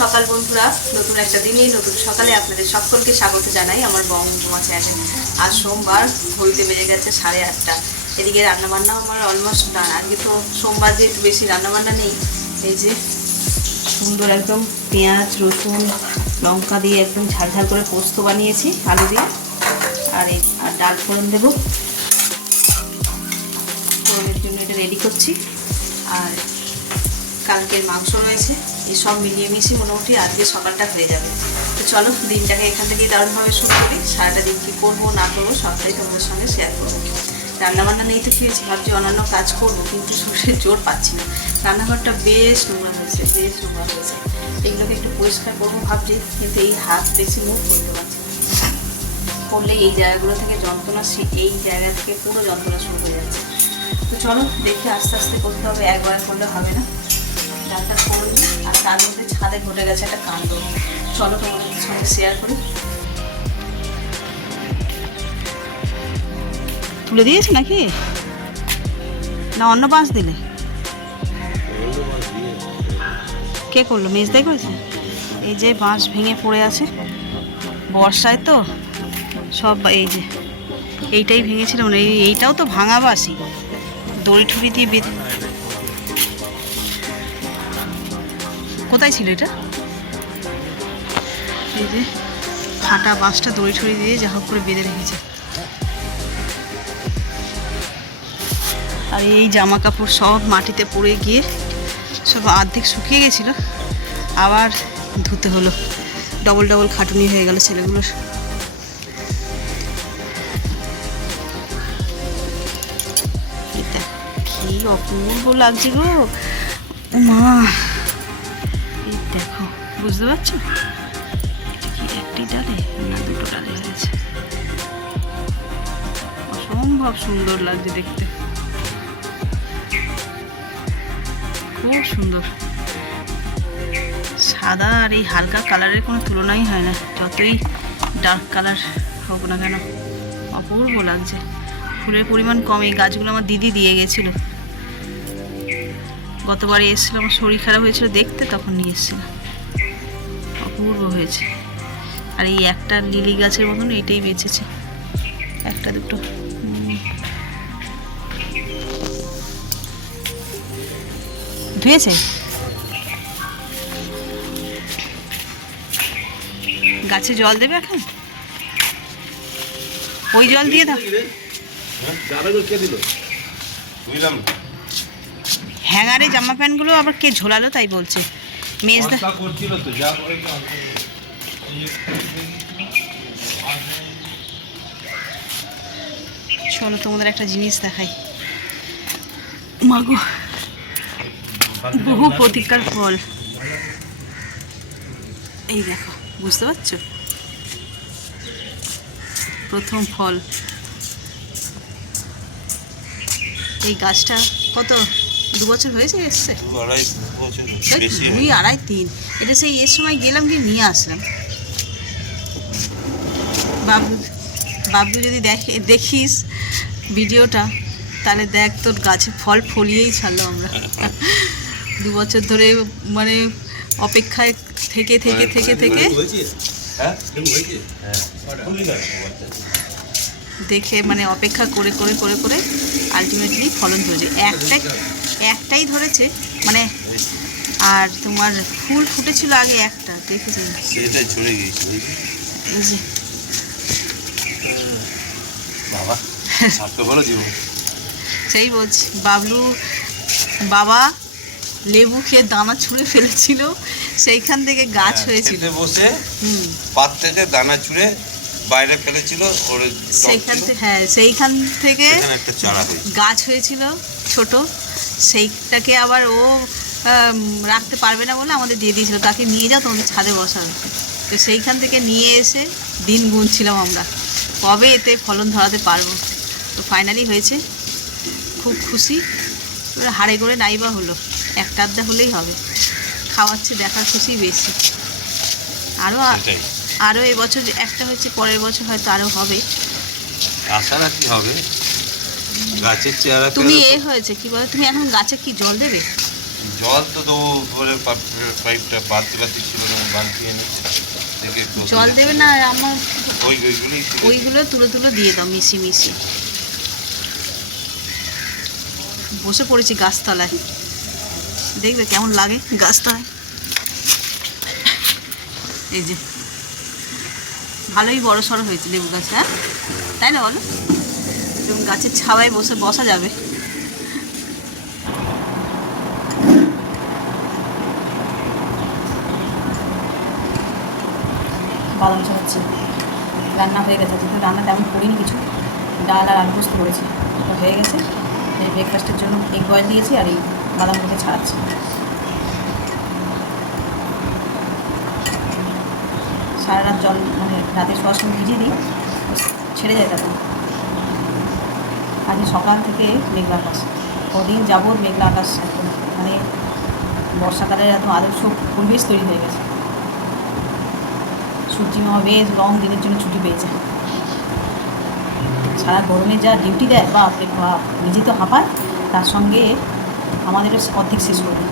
সকাল বন্ধুরা, নতুন একটা দিনে নতুন সকালে আপনাদের সকলকে স্বাগত জানাই আমার বঙ্গমা চ্যানেলে। আজ সোমবার, ঘড়িতে বেজে গেছে 8:30। এদিকে রান্নাবান্না আমার অলমোস্ট ডান। আজকে তো সোমবার, যেহেতু বেশি রান্নাবান্না নেই। এই যে সুন্দর একদম পেঁয়াজ রসুন লঙ্কা দিয়ে একদম ঝাল ঝাল করে পোস্ত বানিয়েছি আলু দিয়ে। আর ডাল ফোড়ন দেবো, ফোড়নের জন্য এটা রেডি করছি। আর কালকের মাংস রয়েছে, এই সব মিলিয়ে মিশিয়ে মোটামুটি আজকে সকালটা হয়ে যাবে। তো চলো দিনটাকে এখান থেকেই দারুণভাবে শুরু করি। সারাটা দিন কী করবো না করবো সবটাই তোমাদের সঙ্গে শেয়ার করবো। রান্নাবান্না নেই তো কী হয়েছে, ভাবছি অন্যান্য কাজ করবো, কিন্তু শরীরে জোর পাচ্ছি না। রান্নাঘরটা বেশ নোংরা হয়েছে, বেশ নোংরা হয়েছে। এগুলোকে একটু পরিষ্কার করবো ভাবছি, কিন্তু এই হাত বেশি মুখ করতে পারছি না। করলে এই জায়গাগুলো থেকে যন্ত্রণা, এই জায়গা থেকে পুরো যন্ত্রণা শুরু হয়ে যাচ্ছে। তো চলো দেখি, আস্তে আস্তে করতে হবে, একবার করলে হবে না। ডালটা করবি, আর তার মধ্যে ছাদে ঘটে গেছে একটা কাণ্ড। চলো তোমাদের সঙ্গে শেয়ার করি। তুলে দিয়েছি নাকি, না অন্য বাঁশ দিলে? কে করলো? মেজদাই করেছে। এই যে বাঁশ ভেঙে পড়ে আছে, বর্ষায় তো সব। এই যে এইটাই ভেঙেছিল, এইটাও তো ভাঙা বাঁশই, দড়ি ঠুড়ি দিয়ে বেঁধে। কোথায় ছিল এটা? এই যে ফাটা বাঁশটা দড়ি ঠড়ি দিয়ে যা হোক করে বেঁধে রেখেছে। আর এই জামা কাপড় সব মাটিতে পড়ে গিয়ে সব অর্ধেক শুকিয়ে গেছিল, আবার ধুতে হলো। ডবল ডবল খাটুনি হয়ে গেল ছেলেগুলোর। কি অপূর্ব লাগছে গো মা, এই দেখো, বুঝতে পারছো কি একটি ডালে না দুটো ডালে হয়েছে। অসম্ভব সুন্দর লাগছে দেখতে, খুব সুন্দর। সাদা আর এই হালকা কালারের কোনো তুলনাই হয় না, যতই ডার্ক কালার হোক না কেন, অপূর্ব লাগছে। ফুলের পরিমাণ কম। এই গাছগুলো আমার দিদি দিয়ে গেছিল, গতবারে এসেছিল, আমার শরীর খারাপ হয়েছিল দেখতে, তখন নিয়ে এসেছিল। অপূর্ব হয়েছে। আর এই একটা লিলি গাছের মতন এটাই বেঁচেছে, একটা দুটো। ধুয়েছে? গাছে জল দেবে এখন? ওই জল দিয়ে দাও। হ্যাঙ্গারে জামা প্যান্টগুলো আবার কে ঝোলালো তাই বলছে মেজদা। চলো তোমাদের একটা জিনিস দেখাই। মাগো, বহু প্রতীক্ষার ফল। এই দেখো, বুঝতে পারছো? প্রথম ফল। এই গাছটা কত 2 বছর হয়েছে এসছে? 2, 2.5, 3। এটা সেই এর সময় গেলাম, গিয়ে নিয়ে আসলাম। বাবু যদি দেখিস ভিডিওটা, তাহলে দেখ, তোর গাছে ফল ফলিয়েই ছাড়লো আমরা। 2 বছর ধরে মানে অপেক্ষায় থেকে থেকে থেকে থেকে দেখে, মানে অপেক্ষা করে করে করে করে আলটিমেটলি ফলন ধরেছে। একটাই ধরেছে মানে। আর তোমার ফুল ফুটেছিল আগে একটা, দেখেছি সেটা ঝরে গিয়েছে। সেই বলছি, বাবা লেবু খেয়ে দানা ছুঁড়ে ফেলেছিল, সেইখান থেকে গাছ হয়েছিল। বসে পাত থেকে দানা ছুঁড়ে বাইরে ফেলেছিল, সেইখান থেকে গাছ হয়েছিল ছোট। সেইটাকে আবার ও রাখতে পারবে না বলে আমাদের দিয়ে দিয়েছিল, তাকে নিয়ে যাও তোমাদের ছাদে বসাবে। তো সেইখান থেকে নিয়ে এসে দিন গুনছিলাম আমরা, কবে এতে ফলন ধরাতে পারবো। তো ফাইনালি হয়েছে, খুব খুশি। এবার হাড়ে করে নাইবা হলো, একটা আধটা হলেই হবে। খাওয়াচ্ছে দেখার খুশি বেশি। আরও এবছর একটা হয়েছে, পরের বছর হয়তো আরও হবে। আশা রাখি হবে। গাছের চেহারা তুমি হয়েছে কি বলো, তুমি এখন গাছে কি জল দেবে? জল তো দেবো, ধরে পাইপটা বাড়তি ছিল না, বালতি এনে দেখে জল দেবে না আমার ওইগুলো তুলে দিয়ে দাও মিশি। বসে পড়েছি গাছতলায়, দেখবে কেমন লাগে গাছতলায়। এই যে ভালোই বড় সড়ো হয়েছে লেবু গাছ, হ্যাঁ তাই না বলো? এবং গাছের ছাওয়ায় বসা যাবে। বাদাম ছাড়াচ্ছি, রান্না হয়ে গেছে, যেহেতু রান্না তেমন করিনি কিছু, ডাল আর আলু পোস্ত করেছি, ওটা হয়ে গেছে। এই ব্রেকফাস্টের জন্য এগ বয়েল দিয়েছি আর এই বাদামগুলোকে ছাড়াচ্ছি। সারা রাত জল মানে রাতে শোয়ার সময় ভিজিয়ে দিই, ছেড়ে যায় তখন। আজকে সকাল থেকে মেঘলা আকাশ, কদিন যাবৎ মেঘলা আকাশ, একদম মানে বর্ষাকালের একদম আদর্শ পরিবেশ তৈরি হয়ে গেছে। সূর্যি মামা বেশ লং দিনের জন্য ছুটি পেয়েছে। সারা গরমে যা ডিউটি দেয় বাপরে বাপ, নিজে তো হাঁপায়, তার সঙ্গে আমাদেরও অর্ধেক শেষ করে।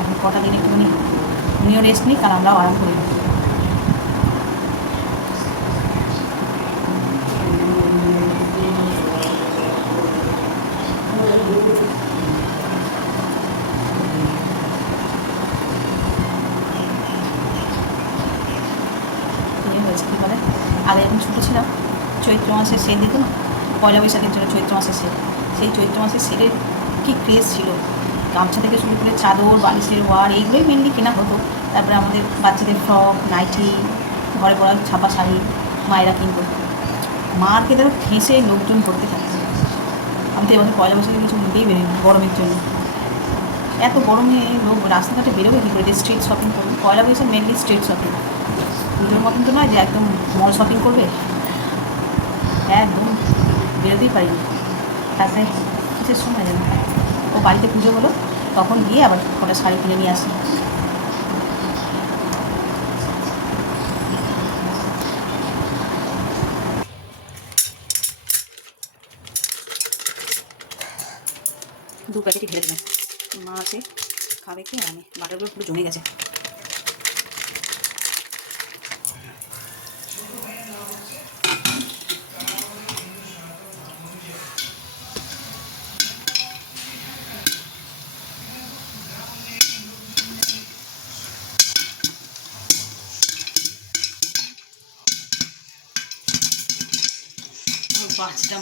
এখন কটা দিন একটুখানি উনিও রেস্ট নিই, কারণ আমরাও আরাম করি। আগে যখন ছোটো ছিলাম, চৈত্র মাসের সেল দিত না, পয়লা বৈশাখের জন্য চৈত্র মাসের সেল, সেই চৈত্র মাসের সেলের কী ক্রেজ ছিল। গামছা থেকে শুরু করে চাদর, বালিশের ওয়ার, এইগুলোই মেনলি কেনা হতো। তারপরে আমাদের বাচ্চাদের ফ্রক, নাইটি, ঘরে পরা ছাপা শাড়ি মায়েরা কিনতো। মার্কেটেরও ফেঁসে লোকজন ভর্তি থাকতো। আমি তো এবার পয়লা বৈশাখে কিছু নিতেই বেরোই গরমের জন্য। এত গরমে লোক রাস্তাঘাটে বেরোবে কী করে, যে স্ট্রিট শপিং করবে? পয়লা বৈশাখ মেনলি স্ট্রিট শপিং, পুজোর মতন তো নয় যে একদম মল শপিং করবে, একদম বেরোতেই পারিনি। তারপরে কিসের সময় যেন ও বাড়িতে পুজো হলো, তখন গিয়ে আবার কটা শাড়ি কিনে নিয়ে আসি। দু প্যাকেটই ঢেলে দেবেন, মা আছে খাবে কি, আমি বাটারগুলো পুরো জমে গেছে।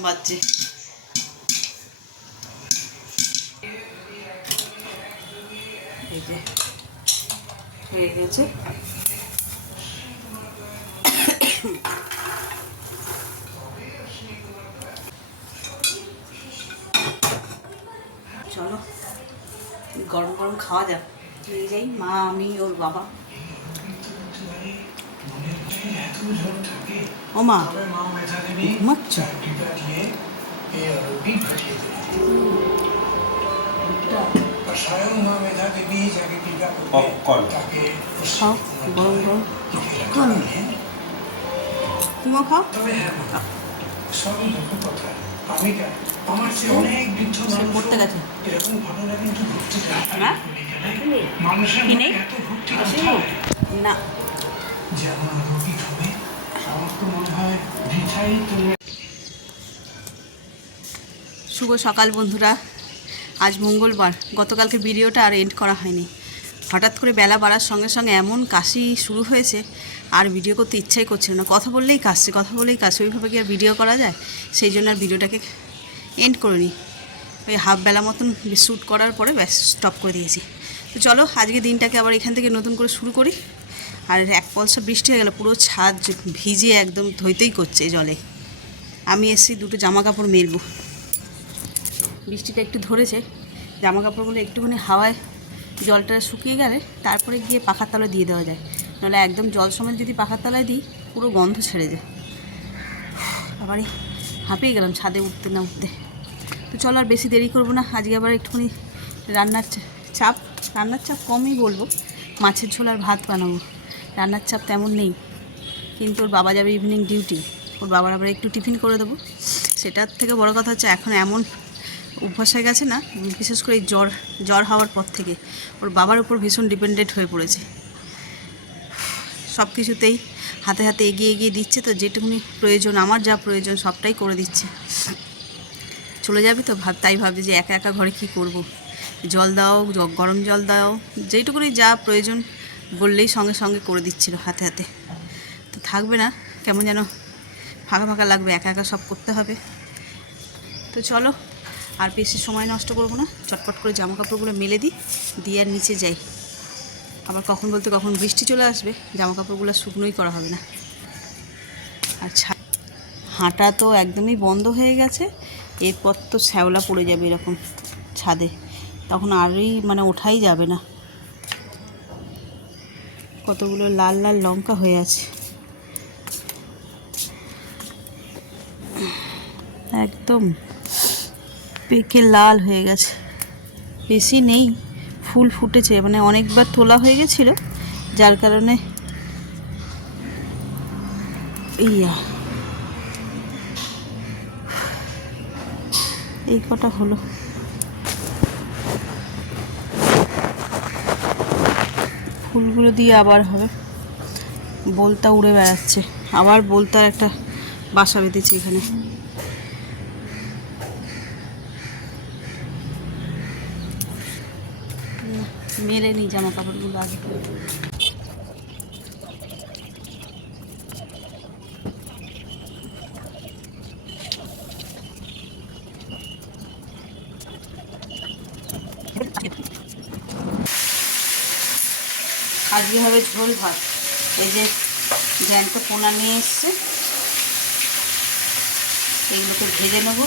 বাজছে এই যে হয়ে গেছে। চলো গরম গরম খাওয়া যাক, নিয়ে যাই মা, আমি, ওর বাবা। ও মা ঘুমাচ্ছ? খাও গরম গরম, তুমিও খাও। পড়তে গেছে না শুভ সকাল বন্ধুরা। আজ মঙ্গলবার, গতকালকে ভিডিওটা আর এন্ড করা হয়নি। হঠাৎ করে বেলা বাড়ার সঙ্গে সঙ্গে এমন কাশি শুরু হয়েছে, আর ভিডিও করতে ইচ্ছাই করছিল না। কথা বললেই কাশছে, ওইভাবে কি আর ভিডিও করা যায়? সেই জন্য আর ভিডিওটাকে এন্ড করিনি। ওই হাফ বেলা মতন শ্যুট করার পরে ব্যাস স্টপ করে দিয়েছি। তো চলো আজকে দিনটাকে আবার এখান থেকে নতুন করে শুরু করি। আর এক পলসা বৃষ্টি হয়ে গেল, পুরো ছাদ ভিজে একদম ধৈতই করছে জলে। আমি এসেছি দুটো জামা কাপড় মেলবো। বৃষ্টিটা একটু ধরেছে, জামা কাপড়গুলো একটুখানি হাওয়ায় জলটা শুকিয়ে গেলে তারপরে গিয়ে পাখার তলায় দিয়ে দেওয়া যায়, নাহলে একদম জল সমেত যদি পাখার তলায় দিই পুরো গন্ধ ছেড়ে যায়। আবার হাঁপিয়ে গেলাম ছাদে উঠতে না উঠতে। তো চলো আর বেশি দেরি করবো না, আজকে আবার একটুখানি রান্নার চাপ কমই বলবো। মাছের ঝোল আর ভাত বানাবো, রান্নার চাপ তেমন নেই। কিন্তু ওর বাবা যাবে ইভিনিং ডিউটি, ওর বাবার আবার একটু টিফিন করে দেবো। সেটার থেকে বড় কথা হচ্ছে এখন এমন অভ্যাস হয়ে গেছে না, বিশেষ করে এই জ্বর হওয়ার পর থেকে ওর বাবার উপর ভীষণ ডিপেন্ডেন্ট হয়ে পড়েছে। সব কিছুতেই হাতে হাতে এগিয়ে এগিয়ে দিচ্ছে, তো যেটুকুনি প্রয়োজন, আমার যা প্রয়োজন সবটাই করে দিচ্ছে। চলে যাবে তো তাই ভাবছি যে একা একা ঘরে কী করব, জল দাও, গরম জল দাও, যেইটুকুনি যা প্রয়োজন বললেই সঙ্গে সঙ্গে করে দিচ্ছিল হাতে হাতে। তো থাকবে না, কেমন যেন ফাঁকা ফাঁকা লাগবে, একা একা সব করতে হবে। তো চলো আর বেশি সময় নষ্ট করবো না, চটপট করে জামা কাপড়গুলো মেলে দিয়ে আর নিচে যাই। আবার কখন বলতে কখন বৃষ্টি চলে আসবে, জামা কাপড়গুলো শুকনোই করা হবে না। আচ্ছা, হাঁটা তো একদমই বন্ধ হয়ে গেছে, এরপর তো শ্যাওলা পড়ে যাবে এরকম ছাদে, তখন আরই মানে ওঠাই যাবে না। কতগুলো লাল লাল লঙ্কা হয়ে আছে, একদম পেকে লাল হয়ে গেছে। বেশি নেই, ফুল ফুটেছে, মানে অনেকবার তোলা হয়ে গেছিলো, যার কারণে এই কটা হলো। ফুলগুলো দিয়ে আবার হবে, বলতা উড়ে বেড়াচ্ছে, আবার বলতার একটা বাসা বেঁধেছে এখানে। মেলে নি জামা কাপড়গুলো আগে। আজকে হবে ঝোল ভাত। এই যে জ্যান্ত পোনা নিয়ে এসছে, এইগুলোকে ভেজে নেব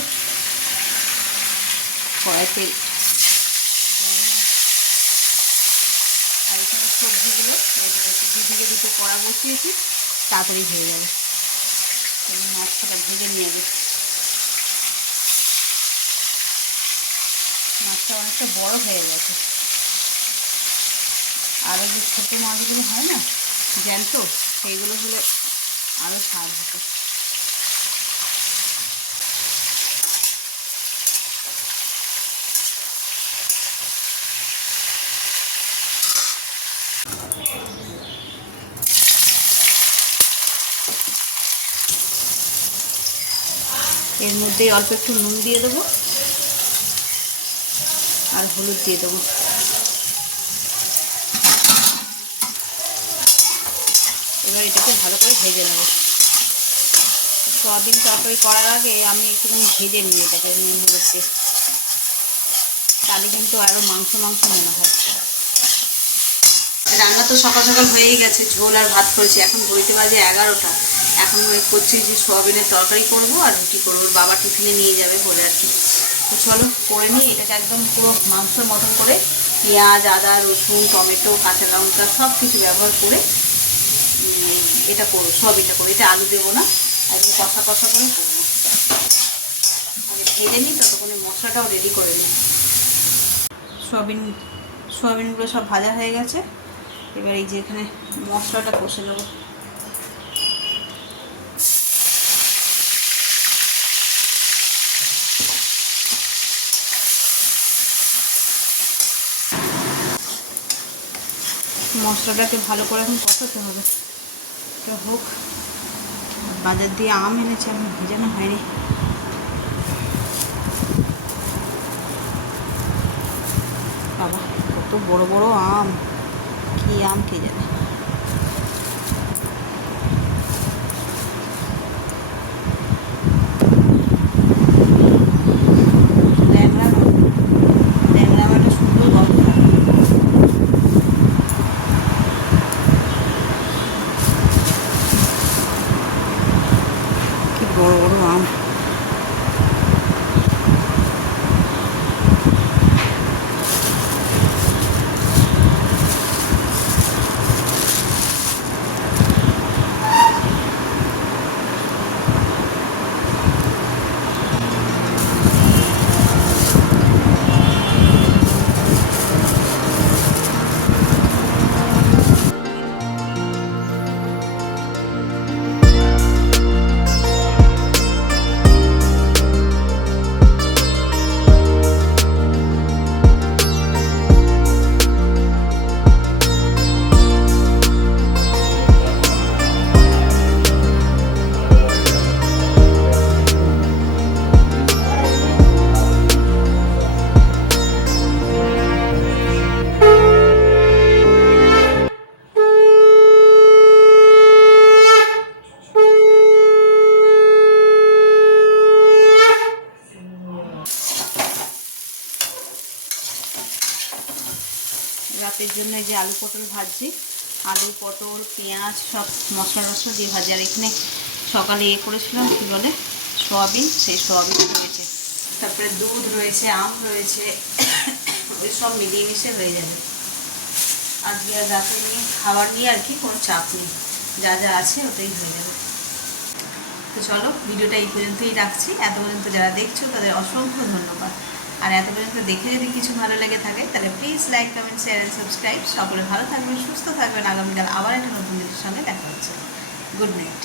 কড়াইতে। আর এখানে সবজিগুলো দুদিকে দুটো কড়া বসিয়েছি, তাড়াতাড়ি হয়ে যাবে। মাছটা ভেজে নিয়ে যাবে। মাছটা অনেকটা বড় হয়ে গেছে, আরও যে ছোটো মাছগুলো হয় না জ্যান্ত, সেইগুলো হলে আরও স্বাদ হতো। এর মধ্যেই অল্প একটু নুন দিয়ে দেবো আর হলুদ দিয়ে দেবো। এবার এটাকে ভালো করে ভেজে নেব। সয়াবিন তরকারি করার আগে আমি একটুখানি ভেজে নিই এটাকে নুন হলুদ দিয়ে, তাহলে কিন্তু আরও মাংস মাংস মনে হয়। রান্না তো সকাল সকাল হয়েই গেছে, ঝোল আর ভাত করেছি, এখন ঘড়িতে বাজে 11টা। এখন করছি যে সোয়াবিনের তরকারি করব আর রুটি করবো, বাবা টিফিনে নিয়ে যাবে বলে আর কি। তো চলো করে নিই এটাকে, একদম পুরো মাংসের মতন করে পেঁয়াজ, আদা, রসুন, টমেটো, কাঁচা লঙ্কা সব কিছু ব্যবহার করে এটা করবো, সোয়াবিনটা করবো। এটা আলু দেবো না, একদম কষা কষা করে করবো। আগে ভেজে নিই, ততক্ষণে মশলাটাও রেডি করে নিই। সোয়াবিনগুলো সব ভাজা হয়ে গেছে, এবার এই যে এখানে মশলাটা কষে নেব। মশলাটাকে ভালো করে এখন কষাতে হবে। এটা হোক, বাজার দিয়ে আম এনেছে, এখন ভেজানো হয়নি। বাবা কত বড় বড় আম, কি আম কে জানে। বড় বড় আম, রাতের জন্য এই যে আলু পটল ভাজছি, আলু পটল পেঁয়াজ সব মশলা টশলা দিয়ে ভাজি। আর এখানে সকালে করেছিলাম কী বলে সোয়াবিন, সেই সোয়াবিন রয়েছে, তারপরে দুধ রয়েছে, আম রয়েছে, ওই সব মিলিয়ে মিশে হয়ে যাবে। আজকে আর রাতে নিয়ে খাবার নিয়ে আর কি কোনো চাপ নেই, যা যা আছে ওটাই হয়ে যাবে। তো চলো ভিডিওটা এই পর্যন্তই রাখছি। এত পর্যন্ত যারা দেখছো তাদের অসংখ্য ধন্যবাদ। আর এত পর্যন্ত দেখে যদি কিছু ভালো লেগে থাকে তাহলে please like, comment, share and subscribe. সকলে ভালো থাকবেন, সুস্থ থাকবেন। আগামীকাল আবার একটা নতুন ভিডিওর সঙ্গে দেখা হচ্ছে। Good night.